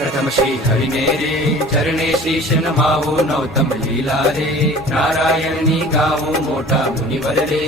प्रथम श्री हरिने रे चरणे शीश नमावो नौतम लीला रे नारायण नी गावो मोटा मुनिवर रे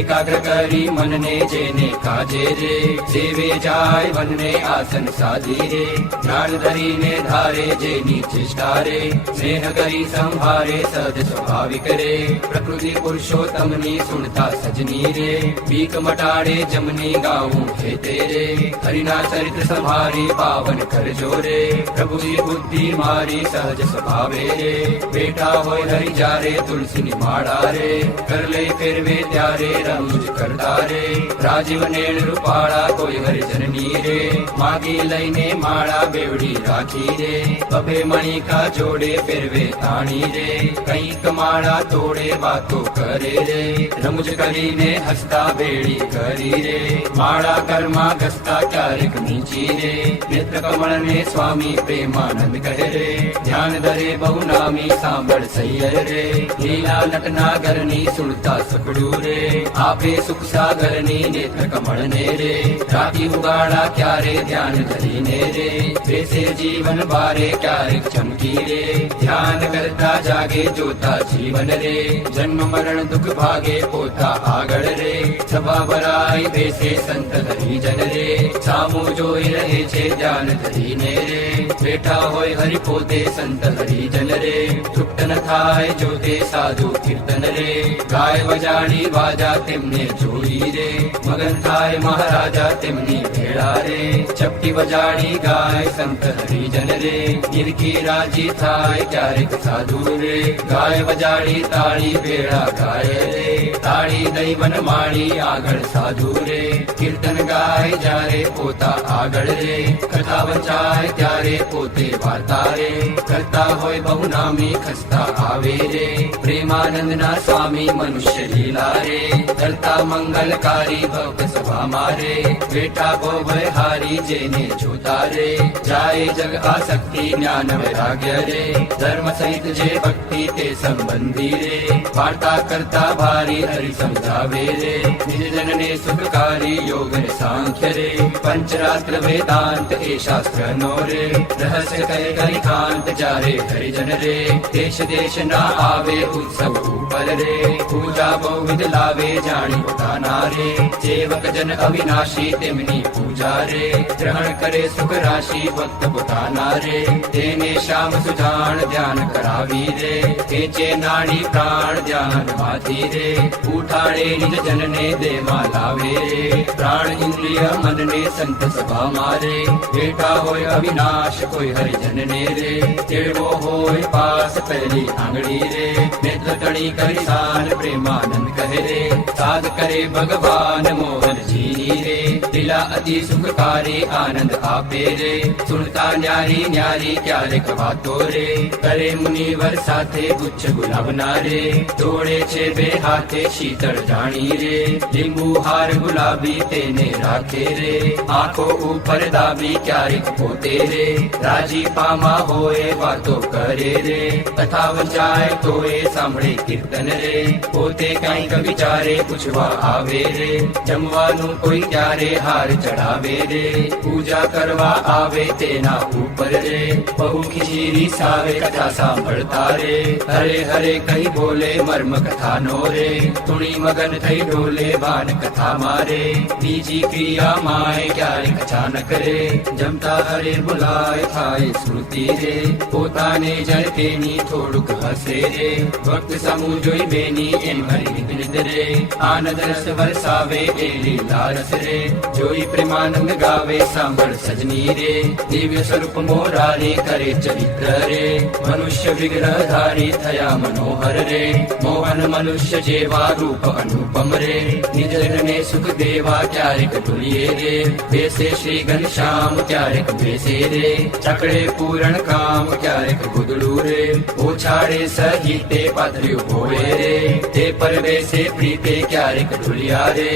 एकाग्र करी मन ने जेने काजे रे सेवे जाय वन ने आसन साधी रे ज्ञान धरी ने धारे जेनी चेष्टा रे स्नेह करी संभारे सद स्वाभाविक रे प्रकृति पुरुषोत्तम नी सुनता सजनी रे बीक मटाड़े जमनी गाऊं हे तेरे हरिना चरित्र संभारी पावन कर जोरे प्रभु जी बुद्धि मारी सहज स्वभावे रे बेटा होय हरि जारे तुलसी निमाड़ा रे कर ले फिर वे त्यारे रमुज करता रे राजीव नेण रूपाड़ा कोई हरि जननी रे मागी लईने माड़ा बेवड़ी राखी रे बबे मणि का जोड़े फिर वे ताणी रे कई कमाड़ा तोड़े बातों करे रे रमुज करी ने हंसता बेड़ी करी रे माड़ा कर्मा गस्ता क्यारिक नीची रे नेत्र कमल ने स्वामी प्रेमानंद कहे रे ध्यान धरे बहु नामी सांबड़ सैयर रे लीला नटनागर नी सुनता सकड़ू रे आपे सुख सागर नी नेत्र कमल ने रे राती उगाड़ा क्या रे ध्यान धरी ने रे वैसे जीवन बारे क्यारिक चमकी रे ध्यान करता जागे जोता जीवन रे जन्म मरण दुख भागे पोता आगड़ रे सभा बराई वैसे संत हरि जन रे सामू जोई रहे छे ध्यान धरी ने रे बेटा होय हरि पोते संत हरि जन रे तृप्त न थाय जोते साधु कीर्तन रे गाय वजाड़ी वाजा तेमने जोई रे मगन थाय महाराजा तेमनी भेड़ा रे चपटी वजाड़ी गाय संत हरि जन रे निरकी राजी थाय क्यारिक साधु रे गाय वजाड़ी ताड़ी भेड़ा गाय रे ताड़ी दई वन माड़ी आगड़ साधु रे कीर्तन गाय जारे पोता आगड़ रे कथा बचाए त्यारे पोते वार्ता रे करता होय बहु नामी खस्ता आवे रे प्रेमानंद ना स्वामी मनुष्य लीला रे करता मंगलकारी भक्त सभा मारे बेटा को भय हारी जेने जोता रे जाए जग आसक्ति ज्ञान वैराग्य रे धर्म सहित जे भक्ति ते संबंधी रे वार्ता करता भारी हरि समझावे रे निज जन ने सुखकारी योग ने सांख्य रे पंचरात्र वेदांत के शास्त्र नो रे रहस्य कहे कलिकांत जारे हरिजन रे देश देश ना आवे उत्सव ऊपर रे पूजा बहुविध लावे जानी उठाना रे सेवक जन अविनाशी तेमनी पूजा रे ग्रहण करे सुख राशि भक्त बुताना रे तेने श्याम सुजान ध्यान करावी रे तेचे नाड़ी प्राण ध्यान माथी रे उठाड़े निज जन ने दे मालावे रे प्राण इंद्रिय मन ने संत सभा मारे बेटा होय अविनाश कोई हरि जन ने रे तेड़ो होय पास पहली आंगड़ी रे नेत्र टणी करी सान प्रेमानंद कहे रे साध करे भगवान मोहन जी रे दिला अति सुखकारी आनंद आपे रे सुनता न्यारी न्यारी क्यारिक बातो रे करे मुनिवर साथे गुच्छ गुलाब नारे तोड़े छे बे हाथे शीतल जानी रे लिंबू हार गुलाबी तेने राखे रे आंखों ऊपर दाबी क्यारिक पोते रे राजी पामा होए बातो करे रे कथा वचाए तोए सांभळे कीर्तन रे पोते कईक विचारे पूछवा आवे रे जमवानु कोई क्यारे हार चढ़ावे रे पूजा करवा आवे तेना ऊपर रे बहु खीरी सावे कथा सांभळता रे हरे हरे कही बोले मर्म कथा नो रे तुणी मगन थई डोले बान कथा मारे बीजी क्रिया माए क्यारिक अचानक रे जमता हरे बुलाए थाय स्मृति रे पोताने जय तेनी थोड़ुक हसे रे भक्त समूह जोई बेनी एम हरि नित रे आनंद रस बरसावे ए लीला रस रे जोई प्रेमानंद गावे सांभळ सजनी रे दिव्य स्वरूप मोरारी करे चरित्र रे मनुष्य विग्रह धारी थया मनोहर रे मोहन मनुष्य जेवा रूप अनुपम रे निज जन ने सुख देवा क्यारिक तुलिये रे वैसे श्री घनश्याम क्यारिक वैसे रे चकड़े पूरण काम क्यारिक गुदड़ू रे ओछाड़े सहिते पाथर्यु होए रे ते पर वैसे प्रीते क्यारिक तुलिया रे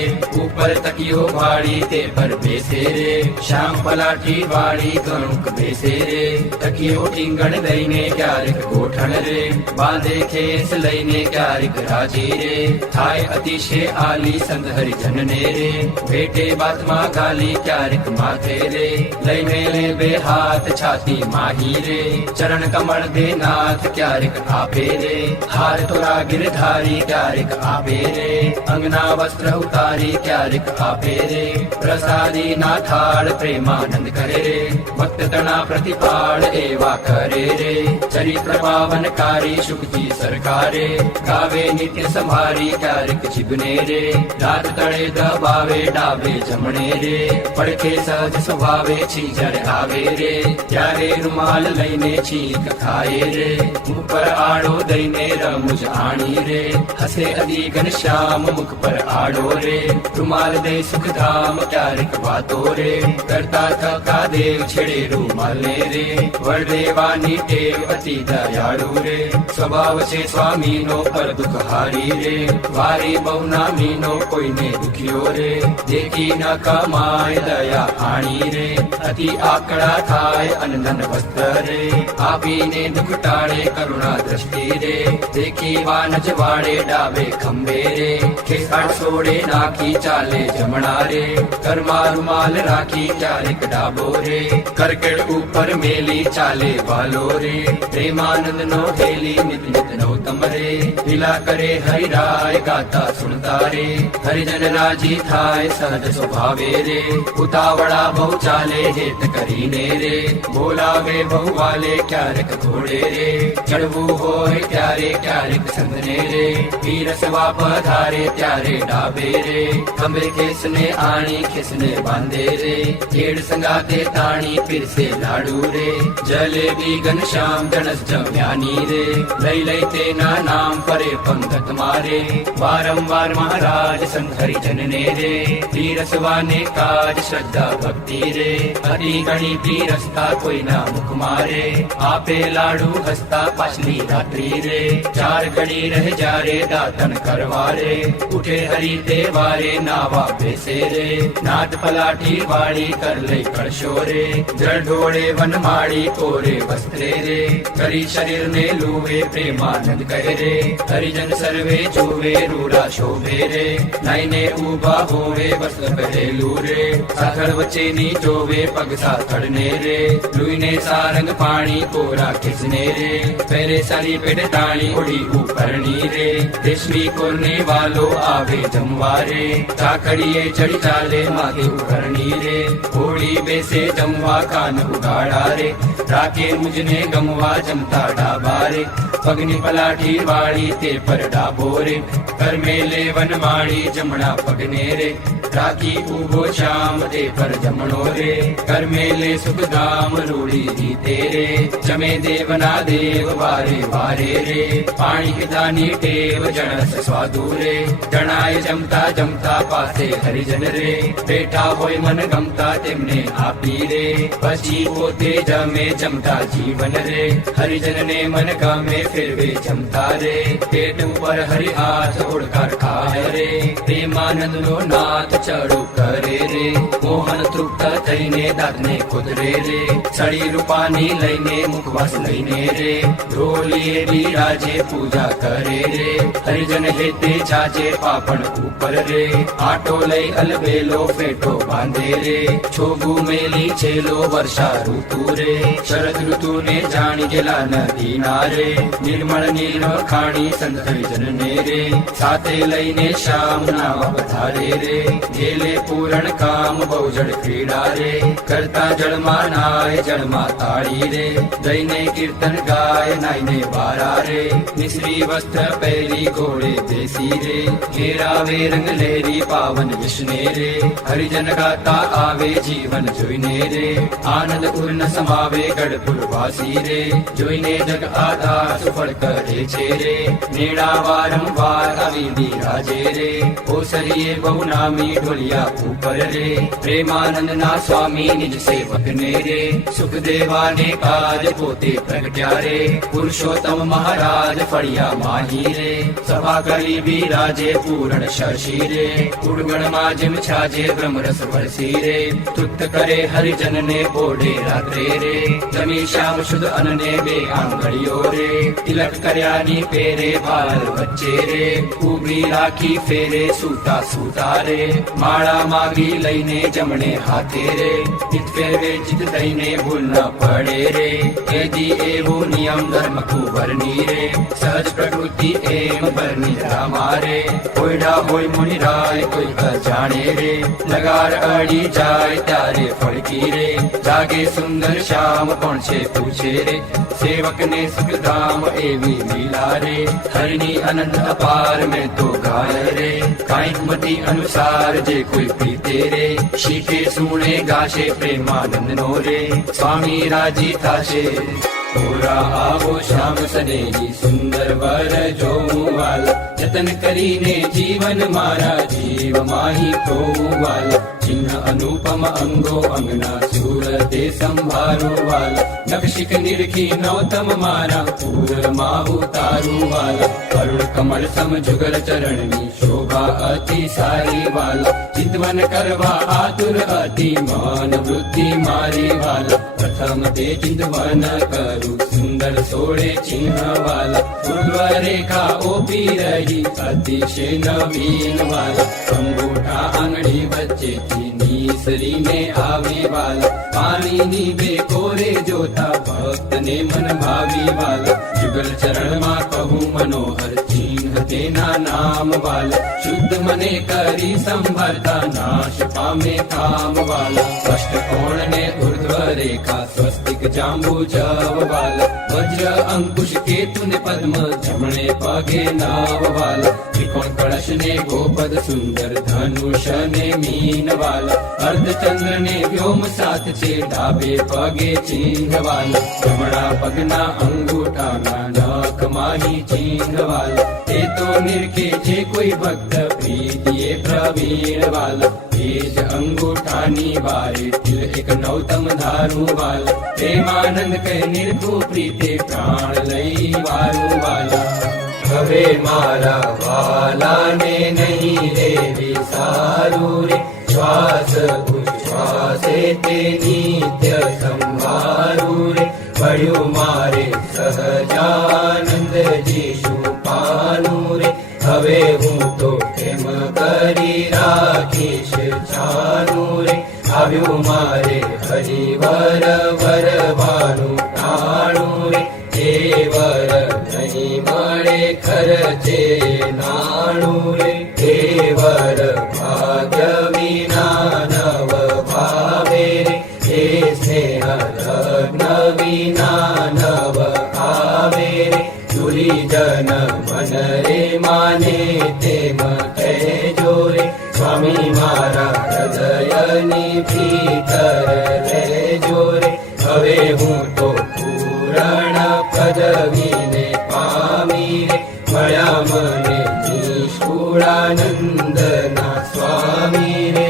ऊपर तकियो भाड़ी ते पर वैसे रे श्याम पलाठी वाड़ी गणुक वैसे रे तकियो टींगण लईने क्यारिक गोठण रे बांधे खेस लईने क्यारिक राजी रे थाय अतिशय आली संत हरि जन ने रे बेटे बात मा गाली क्यारिक माथे रे लईने ले बेहा હાથ છાતી માહી રે ચરણ કમળ દે નાથ ક્યારેક આપે રે હાર તોરા ગિરધારી ક્યારેક આપે રે અંગના વસ્ત્ર ઉતારી ક્યારેક આપે રે પ્રસાદી ના થાળ પ્રેમાનંદ કરે રે ભક્ત તણા પ્રતિપાળ એવા કરે રે ચરિત્ર પાવનકારી શુકજી સરકારે ગાવે નિત્ય સંભારી ક્યારેક જીભને રે રાત તળે દબાવે ડાબે જમણે રે પડખે સહજ સ્વભાવે છી જ્યારે આવે રે ત્યારે રૂમાલ લઈને છીંક ખાય રે ઉપર આડો દઈને રમૂજ આણી રે હસે અદી ઘનશ્યામ મુખ પર આડો રે રૂમાલ દે સુખધામ ક્યારેક વાતો રે કરતા થકા દેવ છેડે રૂમાલ ને રે વરદેવાની ટેવ અતિ દયાળુ રે સ્વભાવ છે સ્વામીનો પર દુઃખ હારી રે વારી બહુ નામીનો કોઈને દુખ્યો રે દેખી ન કમાય દયા આણી રે અતિ આકડા થાય અનંદન વસ્ત્ર રે આપીને દુઃખ ટાળે કરુણા દ્રષ્ટિ રે દેખી વાનજ વાળે ડાબે ખંભે રે ખેસાડ સોડે નાખી ચાલે જમણા રે ઘરમાં રૂમાલ રાખી ક્યારેક ડાબો રે કરકેડ ઉપર મેલી ચાલે વાલો રે પ્રેમાનંદ નો હેલી નિત નિત નૌતમ રે લીલા કરે હરિરાય ગાતા સુણતા રે હરિજન રાજી થાય સહજ સ્વભાવે રે ઉતાવળા બહુ ચાલે હેત કરીને રે બોલાવે બહુ વાલે ક્યારેક ઘોડે રે ચડવું હોય ત્યારે ક્યારેક સંતને રે પીરસવા પધારે ત્યારે ડાબે રે ખંભે ખેસને આણી ખેસને બાંધે રે કેડ સંગાતે તાણી પીરસે લાડુ રે જલેબી ઘનશ્યામ જણસ જમ્યાની રે લઈ લઈ તેના નામ પરે પંગત મારે વારંવાર મહારાજ સંત હરિજન ને રે પીરસવાને કાજ શ્રદ્ધા ભક્તિ રે અતિ ઘણી પીરસતા કોઈના મુખ મારે આપે લાડુ હસતા પાછલી રાત્રિ રે ચાર ઘડી રહે જારે દાતન કરવા રે ઉઠે હરિ તે વારે નાવા બેસે રે નાદ પલાટી વાળી કર લઈ કળશો રે જળ ઢોળે વન માળી કોરે વસ્ત્રે રે કરી શરીર ને લુવે પ્રેમાનંદ કહે રે હરિજન સર્વે જોવે રૂડા શોભે રે નાઈને ઉભા હોવે વસ્ત્ર પહેરેલું રે સાખર વચ્ચેની જોવે પગ સાથળ ને રે લુઈને સારંગ પાણી કોરા ખીસને રે પહેરે સારી પેટ તાણી ઓઢી ઉપરણી રે રેશમી કોરને વાલો આવે જમવા રે ચાકડીએ ચડી ચાલે માગે ઉપરણી રે ઓળી બેસે જમવા કાન ઉગાડા રે રાખે મુજને ગમવા જમતા ડાબા રે પગની પલાઠી વાળી તે પર ડાબો રે કર મેલે વન માળી જમણા પગને રે રાખી ઉભો શ્યામ તે પર જમણો રે કર મેલે સુખધામ રૂડી રીતે રે જમે દેવના દેવ વારે વારે રે પાણી પીધાની ટેવ જણસ સ્વાદુ રે જણાય જમતા જમતા પાસે હરિજન રે બેઠા હોય મન ગમતા તેમને આપી રે પછી પોતે જમે જમતા જીવન રે હરિજન ને મન ગમે ફેરવે જમતા રે પેટ ઉપર હરિ હાથ ઓળકાર ખાય રે પ્રેમાનંદ નો નાથ ચડુ કરે રે મોહન તૃપ્ત થઈને દાંતને ખોદરે રે સળી રૂપાની લઈને મુખવાસ લઈને રે ઢોલીએ બિરાજે પૂજા કરે રે હરિજન હેતે જાજે પાપણ ઉપર રે આટો લઈ અલબેલો ફેટો બાંધે રે છોગુ મેલી છેલો વર્ષા ઋતુ રે શરદ ઋતુ ને જાણી ગયેલા નદી ના રે નિર્મળ નીર ખાણી સંત હરિજન ને રે સાથે લઈને શ્યામ નાવા પધારે રે ગેલે પૂરણ કામ બહુ જળ ક્રીડા રે કરતા જળમાં નાય જળમાં તાળી રે દઈને કીર્તન ગાય નાઈને બારા રે મિશ્રી વસ્ત્ર પહેરી ઘોડે બેસી રે ઘેરાવે રંગ લેરી પાવન વિષ્ણે રે હરિજન ગાતા આવે જીવન જોઈને રે આનંદ પૂર્ણ સમાવે ગઢપુર વાસી રે જોઈને જગ આધાર સુફળ કરે છે રે નેડા વારંવાર આવી બિરાજે રે ઓસરીએ બહુ નામી ઢોલિયા ઉપર રે પ્રેમાનંદ ના સ્વામી નિજ સેવક ને રે સુખદેવાને કાજ પોતે પ્રગટ્યા રે પુરુષોત્તમ મહારાજ ફળિયા માહી રે સભા કરી બિરાજે પૂરણ શશી રે ઉડગણ માં જેમ છાજે બ્રહ્મરસ વરસી રે તૃપ્ત કરે હરિજન ને બોડે રાત્રે રે જમી શ્યામ શુદ્ધ અનને બે આંગળીઓ રે તિલક કર્યાની પેરે ભાલ વચ્ચે રે ઉભી રાખી ફેરે સૂતા સૂતા રે માળા માગી લઈને જમણે હાથે રે ચિત ફેરવે ચિત દઈને ભૂલ ન પડે રે એજી એવું નિયમ ધર્મ કુંવરની રે સહજ પ્રકૃતિ એમ ભરની રામારે કોઈડા હોય મુનિ રાય કોઈ અજાણે રે લગાર અડી જાય ત્યારે ફળકી રે જાગે સુંદર શ્યામ કોણ છે પૂછે રે સેવક ને સુખધામ એવી લીલા રે હરિની અનંત અપાર મેં તો ગાય રે કાંઈક મતિ અનુસાર જે કોઈ પ્રીતે રે શીખે સુણે ગાશે પ્રેમાનંદ નો રે સ્વામી રાજી થાશે પૂરા આવો શ્યામ સનેહી સુંદર વર જોઉં વાલા જતન કરીને જીવન મારા જીવ માહી પ્રોવું વાલા ચિહ્ન અનુપમ અંગો અંગના સુરતે સંભારું વાલા નખશિક નિરખી નૌતમ મારા પૂરમાં ઉતારું વાલા કરુણ કમળ સમ જુગલ ચરણની શોભા અતિ સારી વાલા ચિંતવન કરવા આતુર અતિ મન વૃત્તિ મારી વાલા પ્રથમ તે ચિંતવન કરું સુંદર સોળે ચિહ્ન વાલા પૂર્વ રેખા ઓપી રહી અતિશય નવીન વાલા અંગૂઠા આંગળી વચ્ચેથી નીસરીને આવે વાલા પાણીની બે કોરે જોતા ભક્તને મન ભાવી વાલા જુગલ ચરણમાં કહું મનોહર ચિહ્ન તેના નામ વાલા શુદ્ધ મને કરી સંભાળતા નાશ પામે કામ વાલા અષ્ટકોણ ને ઉર્ધ્વ રેખા સ્વસ્તિક જાંબુ જવ વાલા વજ્ર અંકુશ કેતુ ને પદ્મ જમણે પગે નાવ વાલા ત્રિકોણ કળશ ને ગોપદ સુંદર ધનુષ ને મીન વાલા અર્ધચંદ્ર ને વ્યોમ સાત છે ડાબે પગે ચિહ્ન વાલા જમણા પગના અંગૂઠાના નખ માહી ચિહ્ન વાલા એ તો નિરખે છે કોઈ ભક્ત પ્રીતિએ પ્રવીણ વાલા તેજ અંગૂઠાની બારે તિલ એક નૌતમ ધારું વાલા પ્રેમાનંદ કહે નિર્ભુ પ્રીતે પ્રાણ લઈ વારું વાલા હવે મારા વાલાને નહીં રે વિસારું રે શ્વાસ ઉચ્છ્વાસે તે નિત્ય સંભારું રે પડ્યું મારે સહજાનંદજી શું પાલું રે હવે હું તો એમ કરી રાખીશ ચાલું રે આવ્યું મારે હરિવર વરવાનું ટાળું રે એ વર નહીં મળે ખર્ચે નાણું રે એ વર ભાગ્ય વિના નવ ભાવે રે એ સ્નેહ લગ્ન વિના નવ આવે રે દુરીજન મન રે માને તેમ કહેજો રે સ્વામી મારા હૃદયની ભીતર રહેજો રે હવે હું તો પૂરણ પદવીને પામી રે મળ્યા મને નિષ્કુળાનંદના સ્વામી રે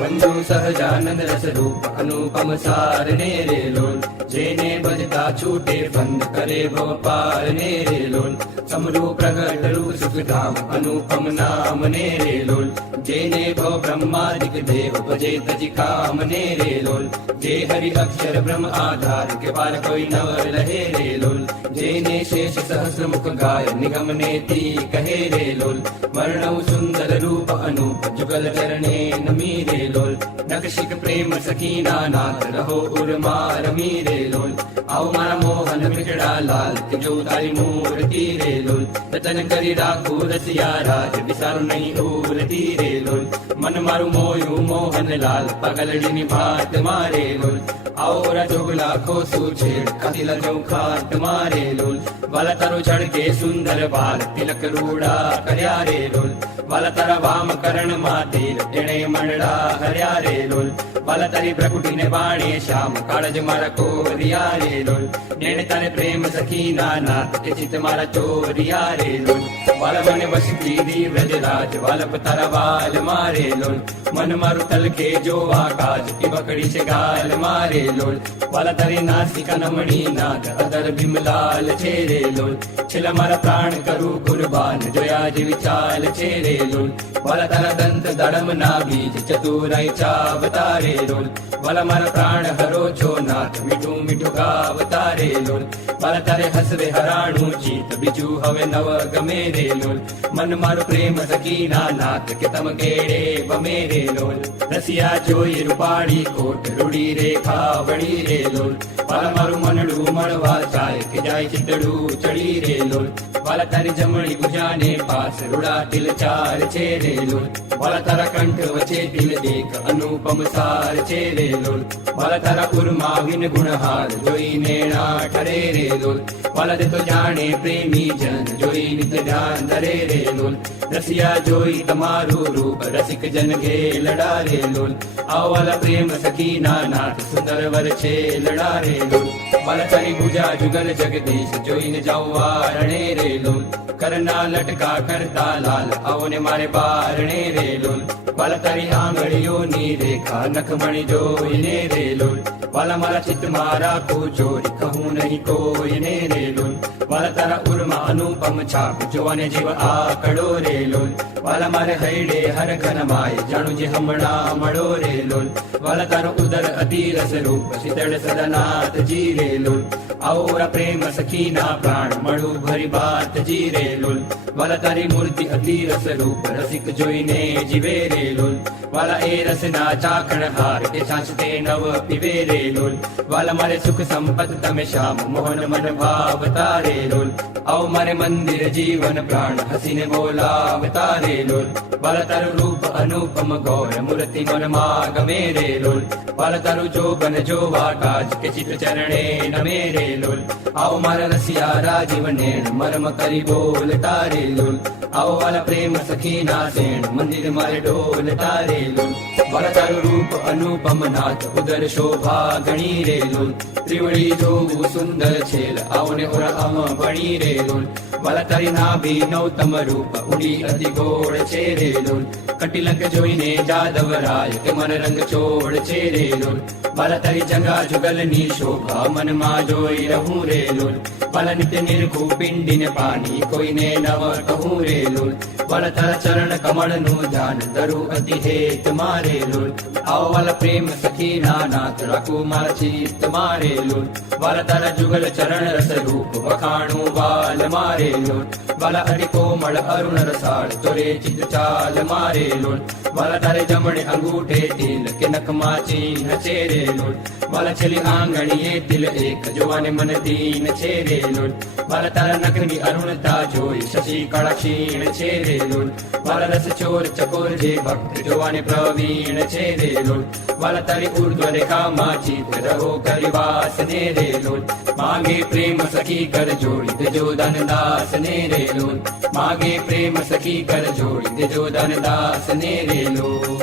મંજુ સહજાનંદ રસ રૂપ અનુપમ સાર ને રે લોલ જેને ભજતા છૂટે બંધ કરે ભવ પાર ને રે લોલ સમરૂ પ્રગટ રૂપ સુખધામ અનુપમ નામ ને રે લોલ જેને ભવ બ્રહ્માદિક દેવ ભજે તજી કામ ને રે લોલ જે હરિ અક્ષર બ્રહ્મ આધાર કે પાર કોઈ નવ રહે રે લોલ જેને શેષ સહસ્ર મુખ ગાય નિગમ ને તી કહે રે લોલ વર્ણવ સુંદર રૂપ અનુપ જુગલ ચરણે નમી રે લોલ નકશિક પ્રેમ સખીના નાથ રહો ઉર્મા રમી રે લોલ આવ મારા મોહન મિકડા લાલ કે જો તારી મૂર્તિ રે લોલ રતન કરી રાખું રસિયા રાજ વિસારું નહીં ઉરતી રે લોલ મન મારું મોયું મોહન લાલ પગલડીની ભાત મારે લોલ આવો રજોગલા ખોસું છેડ કાતિલા જઉં ખાટ મારે લોલ વાલા તારો ઝડકે સુંદર બાલ તિલક રૂડા કર્યા રે લોલ વાલા તારા વામ કરણ માં તીર તેણે મંડળા હર્યા રે લોલ વાલા તારી પ્રકૃતિને બાણે શ્યામ કાળજ મારા કોરિયા રે લોલ નેણે તારે પ્રેમ સખી નાથ તે ચિત મારા ચોરિયા રે લોલ વાલા મને વશ કીધી વ્રજરાજ વાલપ તારા વાલ મારે લોલ મન મારું તલકે જોવા કાજ કે બકડી છે ગાલ મારે લોલ વાલા તારી નાસિકા નમણી નાથ અદર ભીમલાલ છે રે લોલ છેલ્લા મારા પ્રાણ કરું કુરબાન જોયા જેવી ચાલ છે રે લોલ વાલા તારા દંત દાડમ ના બીજ ચતુરાઈ ચાલ ગાવતા રે લોલ. વાલા મારા પ્રાણ હરો છો નાથ, મીઠું મીઠું ગાવતા રે લોલ. વાલા તારે હસવે હરાણું ચિત, બીજું હવે નવ ગમે રે લોલ. મન મારું પ્રેમ સખીના નાથ, કે તમ કેડે બમે રે લોલ. રસિયા જોઈ રૂપાળી કોટ, રૂડી રેખા વળી રે લોલ. વાલા મારું મનડું મળવા જાય, કે જાય ચિતડું ચડી રે લોલ. વાલા તારી જમણી ભુજાને પાસ, રૂડા તિલ ચાર છે રે લોલ. વાલા તારા કંઠ વચ્ચે તિલ દેખ, અનુપમ સાર છે રે લોલ. વાલા તારા ઉર્મા વિન ગુણહાર, જોઈ નેણા ઠરે રે લોલ. વાલા તે તો જાણે પ્રેમી જન, જોઈ નિત્ય ધ્યાન ધરે રે લોલ. રસિયા જોઈ તમારું રૂપ, રસિક જન ઘે લડા રે લોલ. આવો વાલા પ્રેમ સખીના નાથ, સુંદર વર છે લડા રે લોલ. વાલા તારી ભુજા જુગલ જગદીશ, જોઈને જાઉં રણે રે લોલ. કરના લટકા કરતા લાલ, આવો ને મારે બારણે રે લોલ. વાલા તારી આંગળીઓની રેખા, નખમણી જોઈને રે લોલ. વાલા મારા ચિત્ત મારા કો ચોરી, કહું નહીં કોઈને રે લોલ. વાલા તારા ઉર્મા અનુપમ છાપ, જોવાને જીવ આકડો રે લોલ. વાલા મારે હૈડે હર ઘન માય, જાણું જે હમણાં મળો રે લોલ. વાલા તારો ઉદર અતિ રસ રૂપ, શીતળ સદનાથ જી રે લોલ. આવો પ્રેમ સખીના પ્રાણ, મળું ભરી બાત જી રે લોલ. વાલા તારી મૂર્તિ અતિ રસ રૂપ, રસિક જોઈને જીવે રે લોલ. વાલા એ રસના ચાખણ હાર, તે છાછતે નવ પીવે રે લોલ. વાલા મારે સુખ સંપત તમે શ્યામ, મોહન મન ભાવતા રે લોલ. આવો મારે મંદિર જીવન પ્રાણ, હસીને બોલાવતા રે લોલ. વાલા તારું રૂપ અનુપમ ગૌર, મૂર્તિ મનમાં ગમે રે લોલ. વાલા તારું જોબન જોવા કાજ, કે ચિત ચરણે નમે રે લોલ. આવો મારા રસિયા રાજીવ નેણ, મરમ કરી બોલતા રે લોલ. આવો વાલા પ્રેમ સખીના સેણ, મંદિર મારે ડોલતા રે લોલ. વાલા તારું રૂપ અનુપમ નાથ, ઉદર શોભા ગણી રે લોલ. ત્રિવળી જોવું સુંદર છેલ, આવો ને ઓરા અમ ભણી રે લોલ. વાલા તારી નાભી નવતમ રૂપ, ઉડી અતિ ગોળ છે રે લોલ. કટિલંક જોઈને જાદવરાય, કે મન રંગ ચોળ છે રે લોલ. વાલા તારી જંગા જુગલની શોભા, મનમાં જોઈ રહું રે લોલ. વાલા નિત્ય નિર્ખું પિંડીને પાણી, કોઈને નવ કહું રે લોલ. વાલા તારા ચરણ કમળનું ધ્યાન, ધરું અતિ હેત મારે લોલ. આવો વાલા પ્રેમ સખીના નાથ, રાખું મારા ચિત્ત મારે લોલ. વાલા તારા જુગલ ચરણ રસ રૂપ, વખાણું વાલ મારે લોલ. વાલા અતિ કોમળ અરુણ રસાળ, તોરે ચિત્ત ચાલ મારે લોલ. વાલા તારે જમણે અંગૂઠે તિલ, કે નખમાં ચિહ્ન છે રે લોલ. વાલા છેલ્લી આંગણીએ તિલ એક, જોવાને મન દીન છે રે લોલ. વાલા તારા નખની અરુણતા જોઈ, શશી કળા ક્ષીણ છે રે લોલ. વાલા રસ ચોર ચકોર જે ભક્ત, જોવાને પ્રવીણ છે રે લોલ. વાલા તારી ઉર્ધ્વ રેખામાં ચિત્ત, રહો કરી વાસ ને રે લોલ. માંગે પ્રેમ સખી કર જોડી, દેજો દાન દાસ ને રે લોલ. માંગે પ્રેમ સખી કર જોડી, દેજો દાન દાસ ને રે લોલ.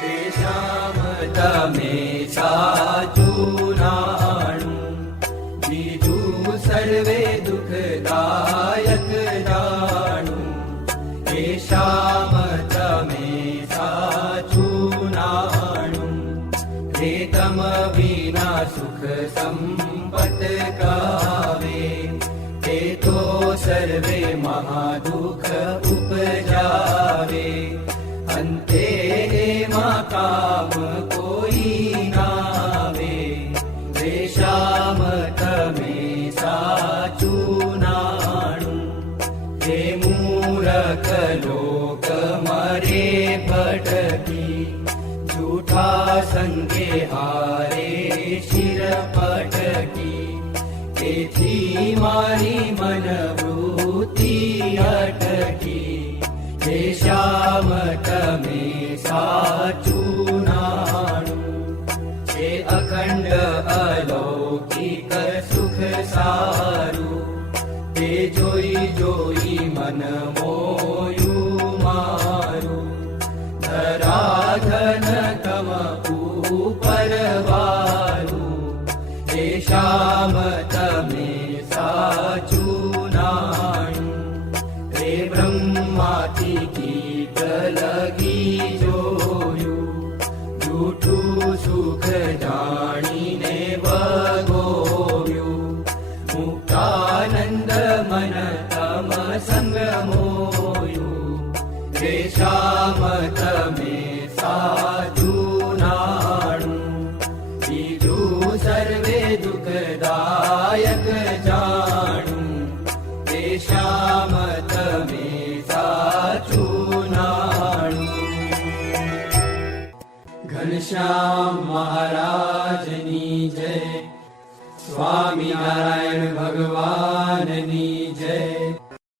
હે શ્યામ તમે સાચું નાણું, બીજું સર્વે દુઃખદાયક જાણું. હે શ્યામ તમે સાચું નાણું, હે તમ વિના સુખ સંપત કાવે. તે તો સર્વે મહાદુઃખ ઉપજાવે, અંતે એમાં કામ કોઈ નાવે. હે શ્યામ તમે સાચું નાણું, હે મૂરખ લોક મરે ભટકી. જૂઠા સંગે હારે શિર પટકી, તેથી મારી મન વૃત્તિ અટકી. હે શ્યામ તમે સાચું નાણું, હે અખંડ અલૌકિક સુખ સારું. તે જોઈ જોઈ મન મોયું મારું, ધરાધન તમ ઉપર વારું. હે શ્યામ તમે સાચું નાણું, હે બ્રહ્માથી કીટ લગી જોયું. જૂઠું સુખ જાણીને વગોવ્યું, મુક્તાનંદ મન તમ સંગ મોયું. હે શ્યામ તમે સાચું રામ મહારાજની જય. સ્વામિનારાયણ ભગવાનની